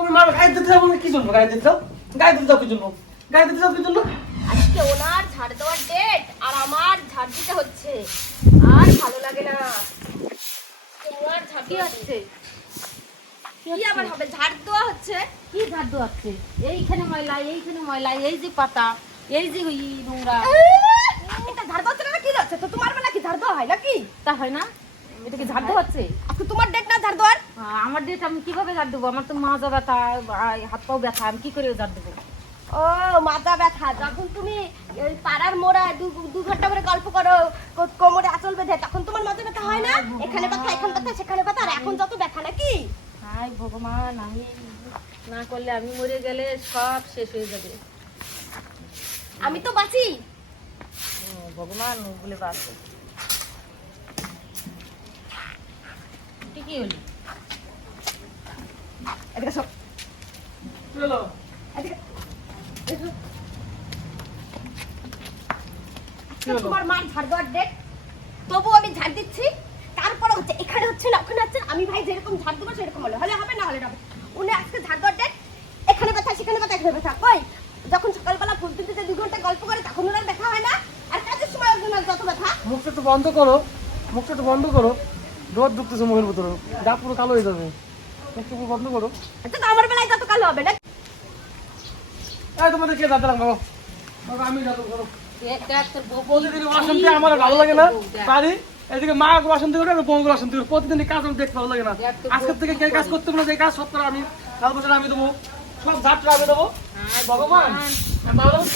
তুমি মার গায়ে দিতে যাব কি জন্য গায়ে দিতে যাও গায়ে দিতে যাও কি জন্য? গায়ে দিতে যাও কি জন্য? আজকে ওনার ঝাড় দেওয়ার ডেট আর আমার ঝাড় দিতে হচ্ছে। আর ভালো লাগে না। ওনার ঝাড় দেওয়া হচ্ছে? কি আবার হবে? ঝাড় দেওয়া হচ্ছে? কি ঝাড় দেওয়াচ্ছে এইখানে ময়লা এইখানে ময়লা এই যে পাতা এই যে ওই নোংরা। এটা ঝাড় দেওয়া হচ্ছে না কি যাচ্ছে তো তোমার বেলা কি ঝাড় দেওয়া হয় নাকি? তা হয় না। এটা কি ঝাড় দেওয়াচ্ছে আজকে তোমার ডেট না ঝাড় দেওয়ার। আমার ডেট আমি কীভাবে ঝাড় দেবো? আমার তো মাজা ব্যথা হাত পাও ব্যথা আমি কি করে ঝাড় দেবো? ও মাথা ব্যথা। যখন তুমি পাড়ার মোড়া দু ঘণ্টা করে গল্প করো কোমরে আঁচল বেঁধে তখন তোমার মাথা ব্যথা হয় না? এখানে ব্যথা এখানে ব্যথা সেখানে ব্যথা আর এখন যত ব্যথা নাকি? হাই ভগবান আমি না করলে আমি মরে গেলে সব শেষ হয়ে যাবে। আমি তো বাঁচি। ভগবান বলে বাঁচো। কি হলো? এদিকে সব। কি হলো? তোমার মার ঝাড় দেওয়ার ডেট তবু আমি ঝাড় দিচ্ছি। তারপরে হচ্ছে এখানে হচ্ছে না ওখানে হচ্ছে আমি ভাই যেরকম ঝাড় দেবো সেরকম হলে। হলে হবে না হলে হবে। উনি আজকে ঝাড় দেওয়ার ডেট এখানে ব্যথা সেখানে ব্যথা এখানে ব্যথা। কই? যখন সকালবেলা ফুল তুলতে দুই ঘণ্টা গল্প করে তখন ওনার ব্যথা হয় না? আর কাজের সময় ওনার যত ব্যথা? মুখটা একটু বন্ধ করো। মুখটা একটু বন্ধ করো। রোদ ঢুকতেছে মুখের ভিতরে। যা পুরো কালো হয়ে যাবে। পুরো বন্ধ করো। তো আমার বেলায় যত কালো হবে না এই তোমাদের কে দাদা বাবা বাবা আমি করো একটা প্রতিদিন অশান্তি আমার ভালো লাগে না। পারি এদিকে মা গুলো অশান্তি করে আর বউ গুলো অশান্তি করে। প্রতিদিন কাজ আমি দেখতে ভালো লাগে না। আজকের থেকে কে কাজ করতে না যে কাজ সব করা আমি কাল বছর আমি দেবো। সব ঝাড়টা আমি দেবো। ভগবান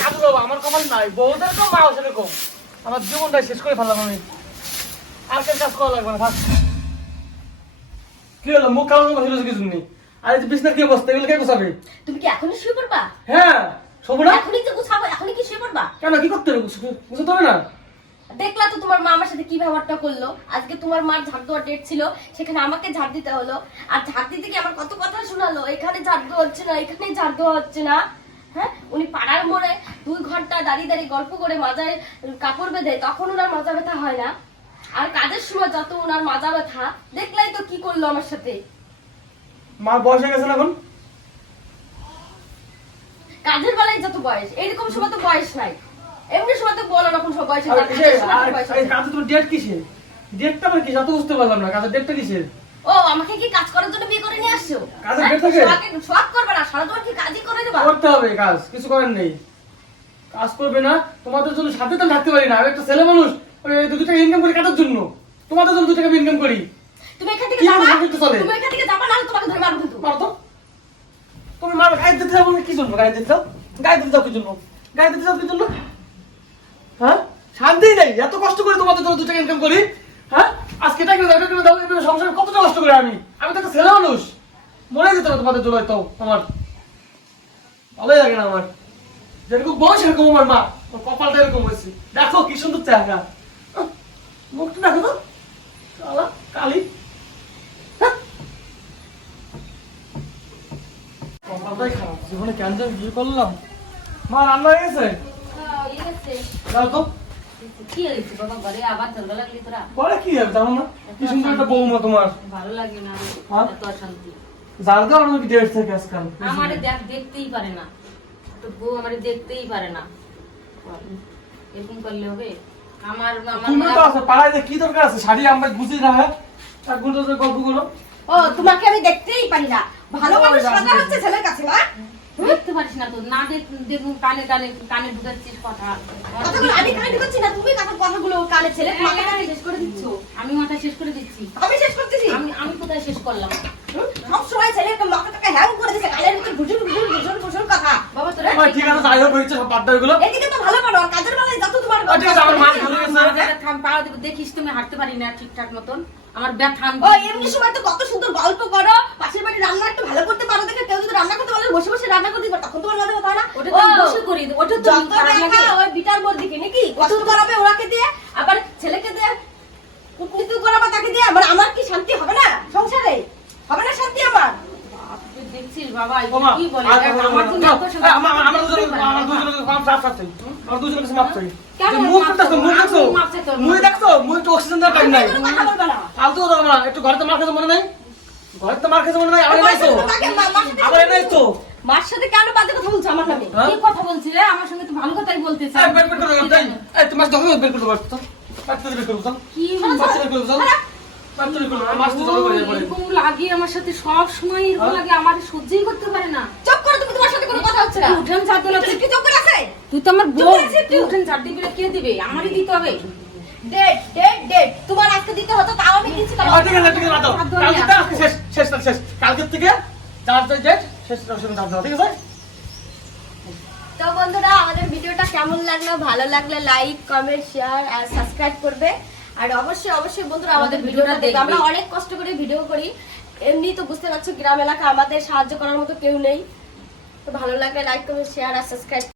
কাজ দেবো আমার কপাল নাই। বউদের তো মা সেরকম। আমার জীবনটাই শেষ করে ফেললাম আমি। আর কে কাজ করা লাগবে না কি হলো? মুখ কালো বসে রয়েছে কিছু নেই। আর এই বিছনার কি অবস্থা? এগুলো কে গোছাবে? তুমি কি এখনই শুয়ে পড়বা? হ্যাঁ। শোবো না। এখনই যে গুছাবো এখনই কি শুয়ে পড়বা? কেন? কি করতে হবে? বুঝতে হবে না? দেখলা তো তোমার মা আমার সাথে কি ব্যবহারটা করল? আজকে তোমার মার ঝাড় দেওয়ার ডেট ছিল সেখানে আমাকে ঝাড় দিতে হলো। আর ঝাড় দিতে গিয়ে আমার কত কথা শোনালো? এখানে ঝাড় দেওয়া হচ্ছে না এখানে ঝাড় দেওয়া হচ্ছে না। হ্যাঁ? উনি পাড়ার মোড়ে দুই ঘণ্টা দাঁড়িয়ে দাঁড়িয়ে গল্প করে মাজায় কাপড় বেঁধে তখন ওনার মাজা ব্যথা হয় না। আর কাজের সময় যত ওনার মাজা ব্যথা দেখলাই তো কি করল আমার সাথে? মার বয়স হয়ে গেছে না এখন? কাজের বেলায় যত বয়স এরকম সময় তো বয়স নাই। এমনি সময় তো বলো সব আর আছে, সময় বয়স কাজে তোমার ডেট কিসের? ডেটটা মানে কি? যত বুঝতে পারলাম না কাজের ডেটটা কিসের? ও আমাকে কি কাজ করার জন্য বিয়ে করে নিয়ে আসছো? কাজের? বের থেকে? সোহাগ করবে না সারা জীবন কি কাজই করে দেবা? করতে হবে কাজ কিছু করার নেই। কাজ করবে না তোমাদের জন্য সাথে তো থাকতে পারি না আমি একটা ছেলে মানুষ দু টাকা ইনকাম করি কাটার জন্য। তোমাদের জন্য দু টাকা ইনকাম করি। তুমি এখান থেকে যাবা? তুমি এখান থেকে যাবা না তোমাকে ধরে মারবো কিন্তু। মার তো। তুমি মার গায়ে দিতে যাব কি জন্য গায়ে দিতে যাও? গায়ে দিতে যাও কি জন্য? গায়ে দিতে যাও কি জন্য? হ্যাঁ? শান্তি নেই এত কষ্ট করে তোমাদের জন্য দু টাকা ইনকাম করি। হ্যাঁ? আজকে এটা করে দাও এটা করে দাও এভাবে সংসারে কতটা কষ্ট করে আমি? আমি তো একটা ছেলে মানুষ। মরে যেতে হবে তোমাদের জন্য তো আমার। ভালোই লাগে না আমার। যেরকম বয়স সেরকম আমার মা। কপালটা এরকম হয়েছে। দেখো কি সুন্দর চেহারা। মুখটা দেখো তো। শালা, কালি। হ্যাঁ। কপালটাই খারাপ। জীবনে কেন বিয়ে করলাম? মা রান্না হয়ে গেছে? যাও তো। কি হয়েছে বাবা ঘরে আবার ঝগড়া লাগলি তোরা? পরে কি হবে জানো না? কি সুন্দর একটা বৌমা তোমার। ভালো লাগে না। হ্যাঁ? এত অশান্তি। যার দেওয়ার অনেক ডেট থেকে আজকাল? আমারে দেখ দেখতেই পারে না। তো বউ আমারে দেখতেই পারে না। এরকম করলে হবে? আমার তুমি তো আছো পাড়ায় কি দরকার আছে? শাড়ি আমরা গুছিয়ে না হয়? ও তোমাকে আমি দেখতেই পারি না। ভালো মানুষ সাজা হচ্ছে ছেলের কাছে না দেখতে পারিস না তো না দেখুন কানে কানে কানে ঢুকাচ্ছিস কথা। কথাগুলো আমি কানে ঢুকাচ্ছি না তুমি কথা কথাগুলো কানে ছেলে মাথা শেষ করে দিচ্ছ। আমি মাথা শেষ করে দিচ্ছি। আমি শেষ করতেছি? আমি আমি কোথায় শেষ করলাম? সব সময় ছেলের মাথাটাকে হ্যাং করে দিছে কানের ভিতর ঘুষুর ঘুষুর ঘুষুর ঘুষুর কথা। বাবা তোরা ঠিক আছে যাই হোক হয়েছে সব বাদ্দারগুলো এদিকে তো ভালো পারো আর কাজের বেলায় যত তোমার ঠিক আছে, আমার মা ভালো গেছে। আমার মাথাটা থাম, পা দেবো, দেখিস তুমি হাঁটতে পারি না ঠিকঠাক মতন। আমার ব্যথা ও এমনি সময় তো কত সুন্দর গল্প করো। পাশের বাড়ি রান্না একটু ভালো করতে পারো দেখে কেউ যদি রান্না করতে পারলে বসে বসে রান্না করতে পারো তখন তোমার মাঝে কথা না ওটা তো বসে করি ওটা তো যত দেখা লাগে। ওই বিটার মোর দিকে নাকি? কষ্ট করাবে ওরাকে দিয়ে আবার ছেলেকে দিয়ে কুটনীতি করাবে তাকে দিয়ে আবার আমার কি শান্তি হবে না সংসারে? হবে না শান্তি আমার? দেখছিস বাবা কি বলে? আর- আমার শান্তি আমার- দুজনের- পারে আমার দুজনের চাপ চাই। দুজনের কাছে মাপ চাই। মুখ দেখছ, মুখ দেখছ? মুখ দেখছ? মুখে তো অক্সিজেন নাই। ফালতু কথা বলো না। একটু ঘরে তো মার মনে নাই? ঘরে তো মার মনে নাই? আবার আবার এনেছো? মার সাথে কেন বাজে কথা বলছো আমার নামে হ্যাঁ? কি কথা বলছিলে আমার সঙ্গে তো ভালো কথাই বলতেছে এই, বের বের করো তাই এই তুমি মাছ বের করো তো তো বের করো তো কি বের করো তো লাগে আমার সাথে সব সময় এরকম হ্যাঁ? লাগে আমার সহ্যই করতে পারে না চুপ করো তুমি তোমার সাথে কোনো কথা হচ্ছে না উঠান চুপ করে তুই তো আমার বউ। তুই? উঠান ঝাড় দিবি কে দিবে? আমারই দিতে হবে। Date date date. তোমার আজকে দিতে হতো তাও আমি দিচ্ছি তাও ঠিক আছে ঠিক আছে কালকে তো আজকে শেষ শেষ শেষ। কালকে থেকে চার চার ডেট শেষ শেষ দাও দাও, ঠিক আছে? তো বন্ধুরা আমাদের ভিডিওটা কেমন লাগল? ভালো লাগলে লাইক কমেন্ট শেয়ার আর সাবস্ক্রাইব করবে। আর অবশ্যই অবশ্যই বন্ধুরা আমাদের ভিডিওটা দেখবে। আমরা অনেক কষ্ট করে ভিডিও করি। এমনি তো বুঝতে পারছ গ্রাম এলাকা আমাদের সাহায্য করার মতো কেউ নেই। তো ভালো লাগলে লাইক কমেন্ট শেয়ার আর সাবস্ক্রাইব